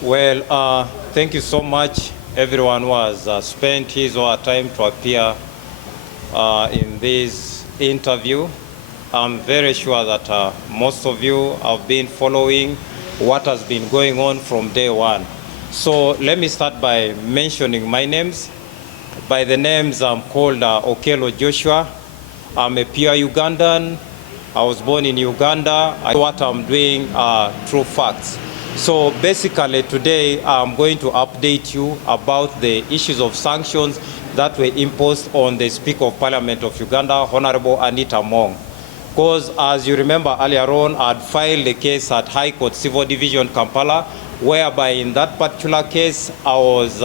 Well, thank you so much, everyone who has spent his or her time to appear in this interview. I'm very sure that most of you have been following what has been going on from day one. So let me start by mentioning my names. By the names, I'm called Okello Joshua. I'm a pure Ugandan. I was born in Uganda. What I'm doing are true facts. So basically today I'm going to update you about the issues of sanctions that were imposed on the Speaker of Parliament of Uganda, Honorable Anita. Because as you remember earlier on, I had filed a case at High Court Civil Division Kampala, whereby in that particular case I was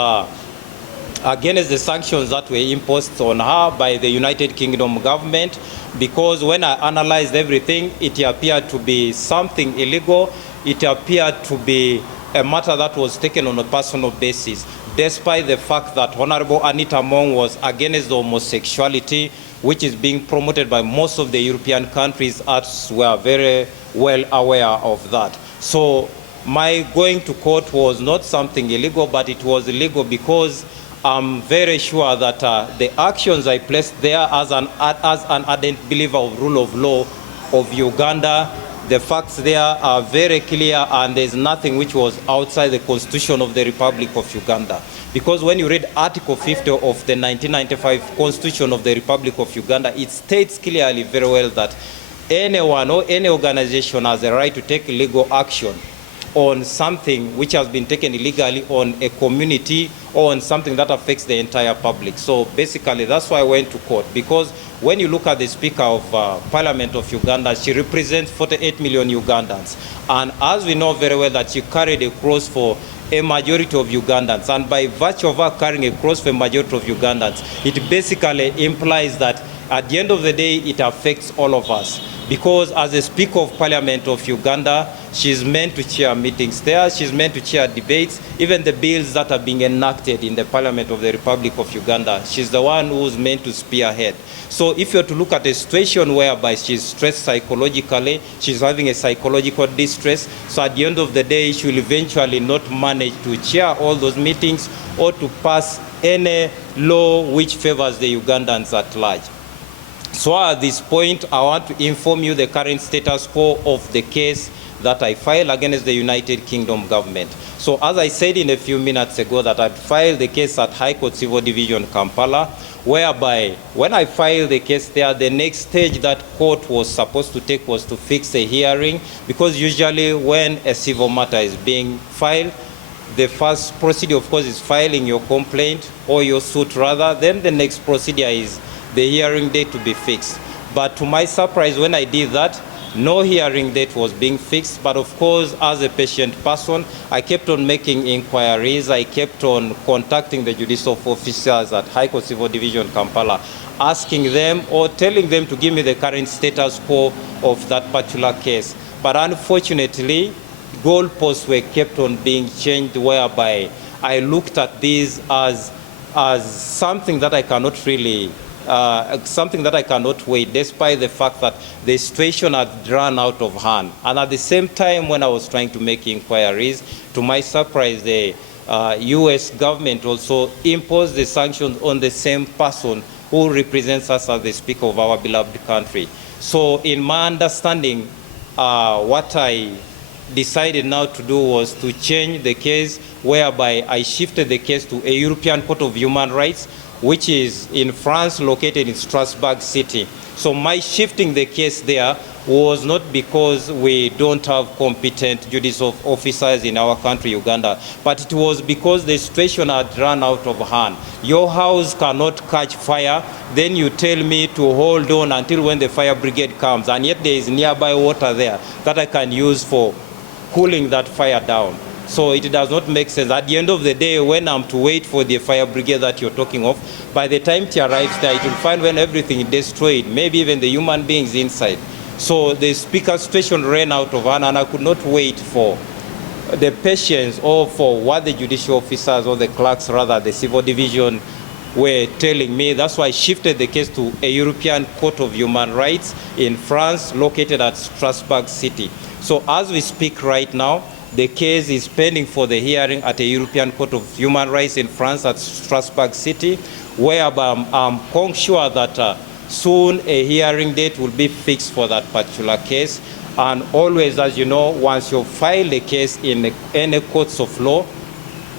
against the sanctions that were imposed on her by the United Kingdom government, because when I analyzed everything, it appeared to be something illegal. It appeared to be a matter that was taken on a personal basis, despite the fact that Honorable Anita was against homosexuality, which is being promoted by most of the European countries, as we are very well aware of that. So my going to court was not something illegal, but it was illegal because I'm very sure that the actions I placed there as an ardent believer of rule of law of Uganda, the facts there are very clear, and there's nothing which was outside the Constitution of the Republic of Uganda. Because when you read Article 50 of the 1995 Constitution of the Republic of Uganda, it states clearly very well that anyone or any organization has a right to take legal action on something which has been taken illegally on a community or on something that affects the entire public. So basically that's why I went to court, because when you look at the Speaker of Parliament of Uganda, she represents 48 million Ugandans. And as we know very well that she carried a cross for a majority of Ugandans, and by virtue of her carrying a cross for a majority of Ugandans, it basically implies that at the end of the day it affects all of us. Because as a Speaker of Parliament of Uganda, she's meant to chair meetings there, she's meant to chair debates, even the bills that are being enacted in the Parliament of the Republic of Uganda, she's the one who's meant to spearhead. So if you're to look at a situation whereby she's stressed psychologically, she's having a psychological distress, so at the end of the day, she will eventually not manage to chair all those meetings or to pass any law which favors the Ugandans at large. So at this point, I want to inform you the current status quo of the case that I filed against the United Kingdom government. So as I said in a few minutes ago, that I filed the case at High Court Civil Division Kampala, whereby when I filed the case there, the next stage that court was supposed to take was to fix a hearing, because usually when a civil matter is being filed, the first procedure, of course, is filing your complaint or your suit rather, then the next procedure is the hearing date to be fixed. But to my surprise, when I did that, no hearing date was being fixed. But of course, as a patient person, I kept on making inquiries. I kept on contacting the judicial officers at High Court Civil Division Kampala, asking them or telling them to give me the current status quo of that particular case. But unfortunately, goalposts were kept on being changed, whereby I looked at these as something that I cannot really something that I cannot wait, despite the fact that the situation had run out of hand. And at the same time, when I was trying to make inquiries, to my surprise, the US government also imposed the sanctions on the same person who represents us as the Speaker of our beloved country. So in my understanding, what I decided now to do was to change the case, whereby I shifted the case to a European Court of Human Rights, which is in France, located in Strasbourg City. So my shifting the case there was not because we don't have competent judicial officers in our country, Uganda, but it was because the situation had run out of hand. Your house cannot catch fire, then you tell me to hold on until when the fire brigade comes, and yet there is nearby water there that I can use for cooling that fire down. So it does not make sense. At the end of the day, when I'm to wait for the fire brigade that you're talking of, by the time it arrives there, it will find when everything is destroyed, maybe even the human beings inside. So the Speaker's station ran out of hand, and I could not wait for the patience or for what the judicial officers or the clerks, rather, the civil division were telling me. That's why I shifted the case to a European Court of Human Rights in France, located at Strasbourg City. So as we speak right now, The case is pending for the hearing at a European Court of Human Rights in France at Strasbourg City, whereby I'm sure that soon a hearing date will be fixed for that particular case. And always, as you know, once you file a case in any courts of law,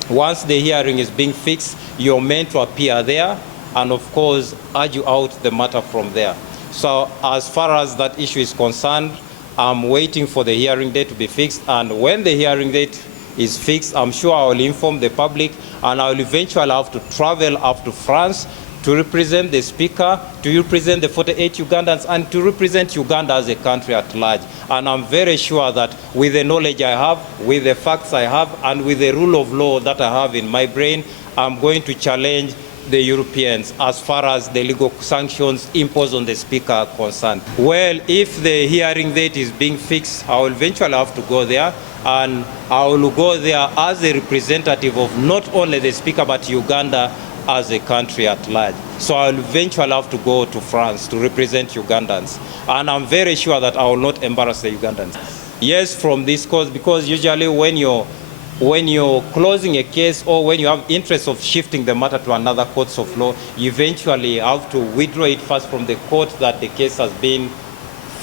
once the hearing is being fixed, you're meant to appear there and, of course, argue out the matter from there. So as far as that issue is concerned, I'm waiting for the hearing date to be fixed. And when the hearing date is fixed, I'm sure I will inform the public, and I will eventually have to travel up to France to represent the Speaker, to represent the 48 Ugandans, and to represent Uganda as a country at large. And I'm very sure that with the knowledge I have, with the facts I have, and with the rule of law that I have in my brain, I'm going to challenge the Europeans as far as the legal sanctions imposed on the Speaker are concerned. Well, if the hearing date is being fixed, I will eventually have to go there, and I will go there as a representative of not only the Speaker but Uganda as a country at large. So I will eventually have to go to France to represent Ugandans. And I'm very sure that I will not embarrass the Ugandans. Yes, from this cause, because usually when you're closing a case or when you have interest of shifting the matter to another courts of law, you eventually have to withdraw it first from the court that the case has been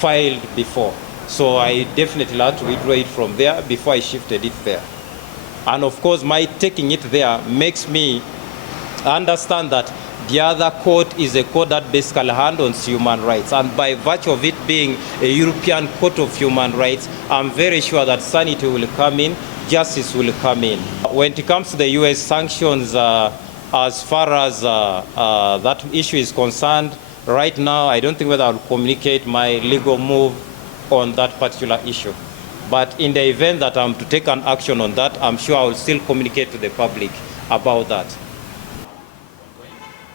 filed before. So I definitely had to withdraw it from there before I shifted it there. And of course, my taking it there makes me understand that the other court is a court that basically handles human rights. And by virtue of it being a European Court of Human Rights, I'm very sure that sanity will come in, justice will come in. When it comes to the US sanctions, as far as that issue is concerned, right now I don't think whether I'll communicate my legal move on that particular issue. But in the event that I'm to take an action on that, I'm sure I will still communicate to the public about that.